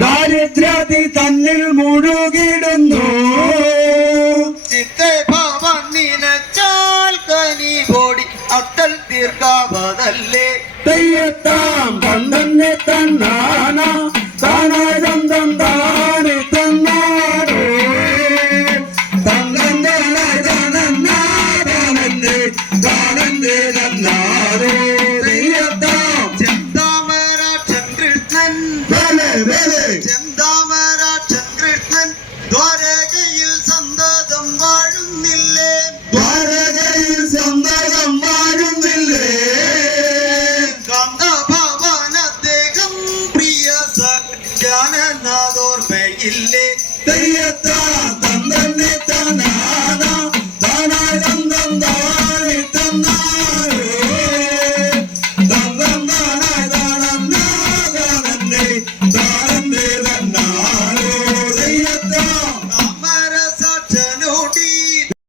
ദാരിദ്ര്യത്തിൽ തന്നിൽ മുഴുകിടുന്നു ചിത്തെ ഭവൻ നിനച്ചാൽ കനി കോടി അത്തൽ തീർക്കാവതല്ലേ തെയ്യത്താം തന്നെ തന്നാന താനാരം തന്താനെ തന്നാരോ തന്നെ താനന്റെ തന്നാരോ തെയ്യത്താം ചെന്താമരാക്ഷൻ കൃഷ്ണൻ ചെന്താമരാക്ഷൻ കൃഷ്ണൻ ദ്വാരകയിൽ സന്തതം വാഴുന്നില്ലേ ദ്വാരകയിൽ സന്തതം വാഴുന്നില്ലേ കാന്തഭവൻ അദ്ദേഹം പ്രിയ സജ്ജാനനാഥോർമ്മയില്ലേ തെയ്യത്താം തന്നെ തന്നാന താനാരം തന്താനെ തന്നാരോ താനന്റെ തന്നാരോ തെയ്യത്താം